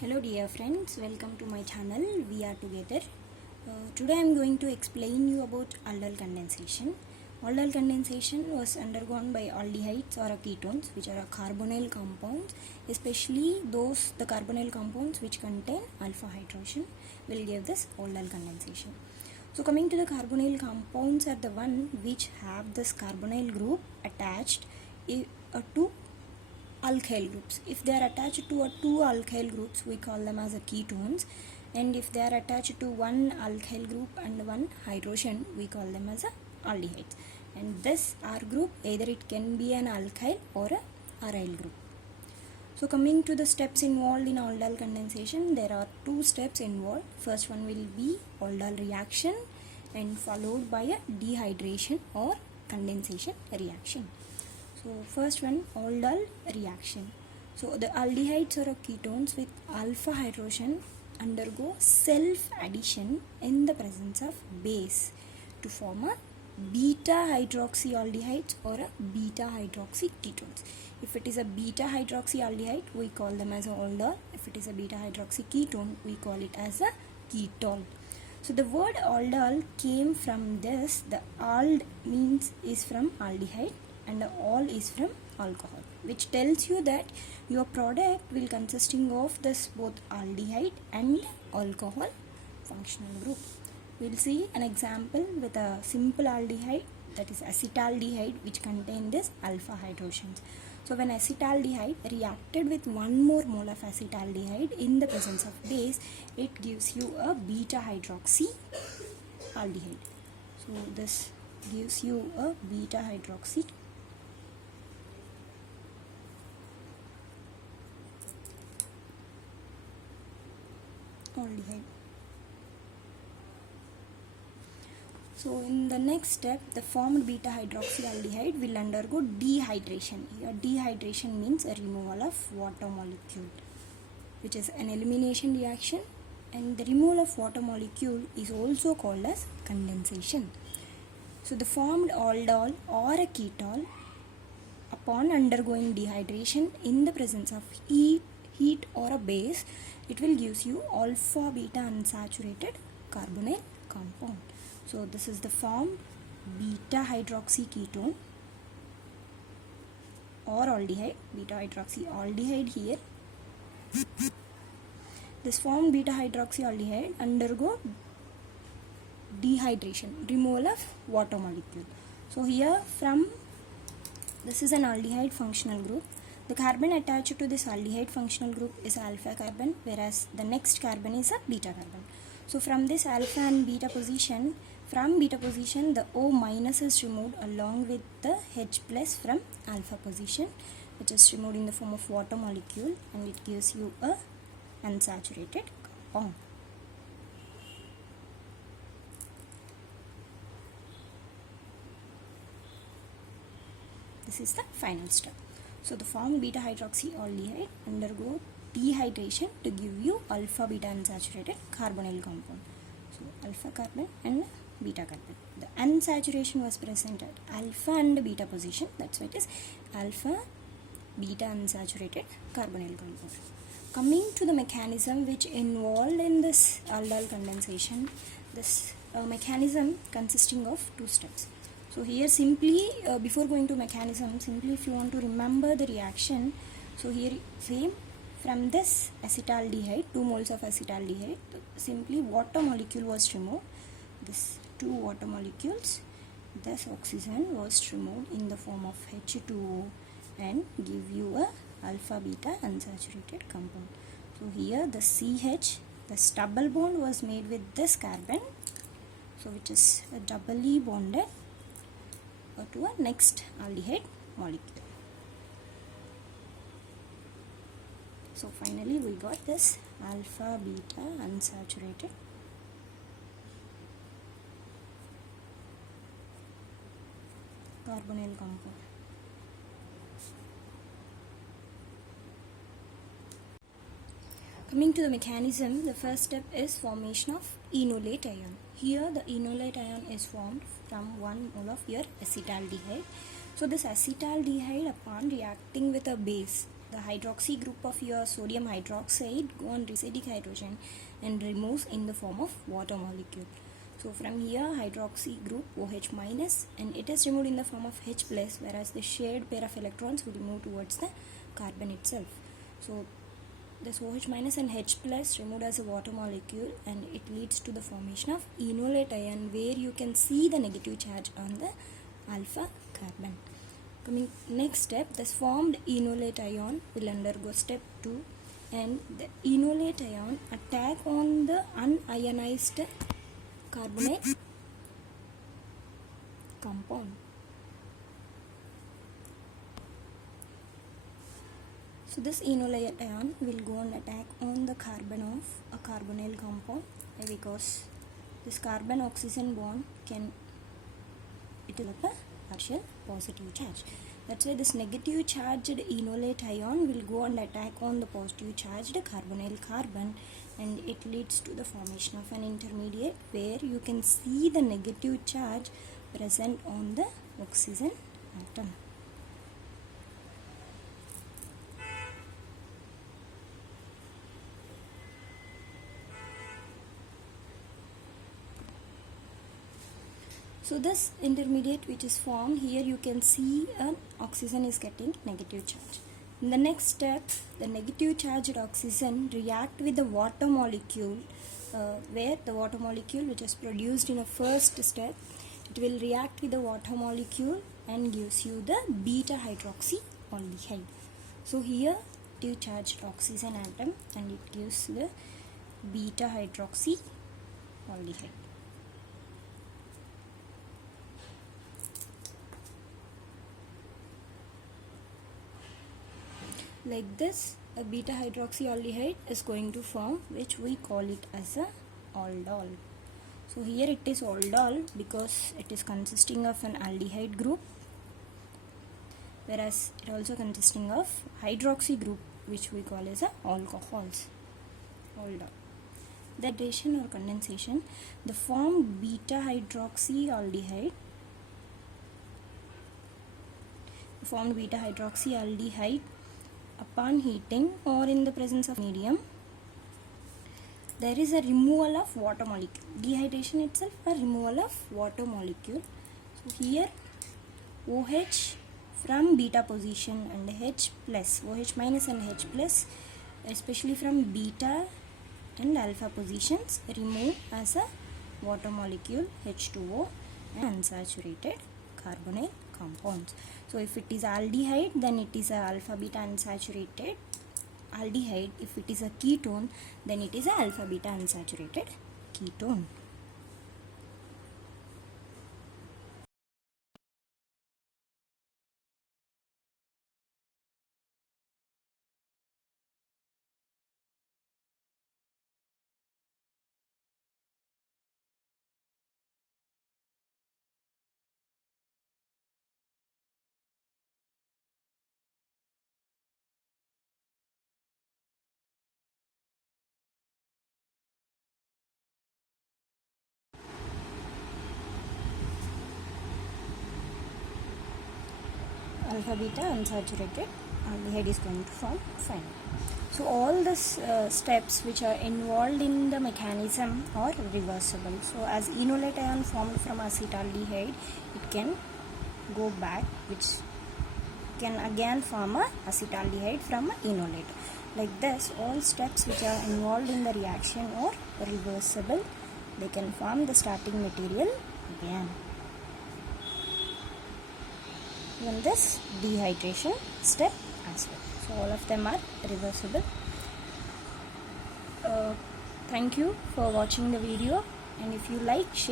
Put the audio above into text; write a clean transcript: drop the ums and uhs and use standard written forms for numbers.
Hello dear friends, welcome to my channel. We are together. Today I am going to explain you about aldol condensation. Aldol condensation was undergone by aldehydes or ketones, which are carbonyl compounds, especially the carbonyl compounds which contain alpha hydrogen will give this aldol condensation. So coming to the carbonyl compounds are the one which have this carbonyl group attached to alkyl groups. If they are attached to two alkyl groups, we call them as ketones, and if they are attached to one alkyl group and one hydrogen, we call them as aldehydes. And this R group, either it can be an alkyl or a aryl group. So coming to the steps involved in aldol condensation, there are two steps involved. First one will be aldol reaction and followed by a dehydration or condensation reaction. So first one, aldol reaction. So the aldehydes or ketones with alpha hydrogen undergo self addition in the presence of base to form a beta hydroxyaldehydes or a beta hydroxy ketones. If it is a beta hydroxyaldehyde, we call them as a aldol. If it is a beta hydroxy ketone, we call it as a ketol. So the word aldol came from this. The ald means is from aldehyde and the all is from alcohol, which tells you that your product will consisting of this both aldehyde and alcohol functional group. We'll see an example with a simple aldehyde, that is acetaldehyde, which contain this alpha hydrogens. So when acetaldehyde reacted with one more mole of acetaldehyde in the presence of base, it gives you a beta hydroxy aldehyde. So this gives you a beta hydroxy aldehyde. So in the next step, the formed beta hydroxyaldehyde will undergo dehydration. Here dehydration means a removal of water molecule, which is an elimination reaction, and the removal of water molecule is also called as condensation. So the formed aldol or a ketol, upon undergoing dehydration in the presence of heat or a base, it will gives you alpha beta unsaturated carbonyl compound. So this is the form beta hydroxy ketone or aldehyde, beta hydroxy aldehyde here. This form beta hydroxy aldehyde undergo dehydration, removal of water molecule. So here this is an aldehyde functional group. The carbon attached to this aldehyde functional group is alpha carbon, whereas the next carbon is a beta carbon. So from this alpha and beta position, the O minus is removed along with the H plus from alpha position, which is removed in the form of water molecule, and it gives you a unsaturated compound. This is the final step. So the formed beta hydroxyaldehyde undergo dehydration to give you alpha beta unsaturated carbonyl compound. So alpha carbon and beta carbon. The unsaturation was present at alpha and beta position. That's why it is alpha beta unsaturated carbonyl compound. Coming to the mechanism which involved in this aldol condensation, this mechanism consisting of two steps. So here simply before going to mechanism, simply if you want to remember the reaction, so here same, from this acetaldehyde, 2 moles of acetaldehyde, simply water molecule was removed. This 2 water molecules, this oxygen was removed in the form of H2O and give you a alpha beta unsaturated compound. So here the CH, this double bond was made with this carbon, so which is a doubly bonded to a next aldehyde molecule. So finally we got this alpha beta unsaturated carbonyl compound. Coming to the mechanism, the first step is formation of enolate ion. Here the enolate ion is formed from 1 mole of your acetaldehyde. So this acetaldehyde, upon reacting with a base, the hydroxy group of your sodium hydroxide go on acidic hydrogen and removes in the form of water molecule. So from here hydroxy group OH minus, and it is removed in the form of H plus, whereas the shared pair of electrons will move towards the carbon itself. So this OH minus and H plus removed as a water molecule, and it leads to the formation of enolate ion, where you can see the negative charge on the alpha carbon. Coming next step, this formed enolate ion will undergo step 2, and the enolate ion attack on the unionized carbonate compound. So this enolate ion will go and attack on the carbon of a carbonyl compound, because this carbon oxygen bond can develop a partial positive charge. That's why this negative charged enolate ion will go and attack on the positive charged carbonyl carbon, and it leads to the formation of an intermediate where you can see the negative charge present on the oxygen atom. So this intermediate which is formed here, you can see an oxygen is getting negative charge. In the next step, the negative charged oxygen react with the water molecule, where the water molecule which is produced in a first step, it will react with the water molecule and gives you the beta hydroxy aldehyde. So here negative charged oxygen atom, and it gives the beta hydroxy aldehyde. Like this, a beta hydroxyaldehyde is going to form, which we call it as a aldol. So here it is aldol because it is consisting of an aldehyde group, whereas it also consisting of hydroxy group, which we call as a alcohols. Aldol. The addition or condensation, the formed beta hydroxyaldehyde upon heating or in the presence of medium, there is a removal of water molecule. Dehydration itself a removal of water molecule. So here OH from beta position and H plus, OH minus and H plus, especially from beta and alpha positions, remove as a water molecule H2O and unsaturated carbonyl compounds. So if it is aldehyde, then it is a alpha beta unsaturated aldehyde. If it is a ketone, then it is a alpha beta unsaturated ketone. Alpha beta unsaturated aldehyde is going to form finally. So all these steps which are involved in the mechanism are reversible. So as enolate ion formed from acetaldehyde, it can go back, which can again form a acetaldehyde from a enolate. Like this, all steps which are involved in the reaction are reversible. They can form the starting material again. Even this dehydration step as well. So all of them are reversible. Thank you for watching the video, and if you like, share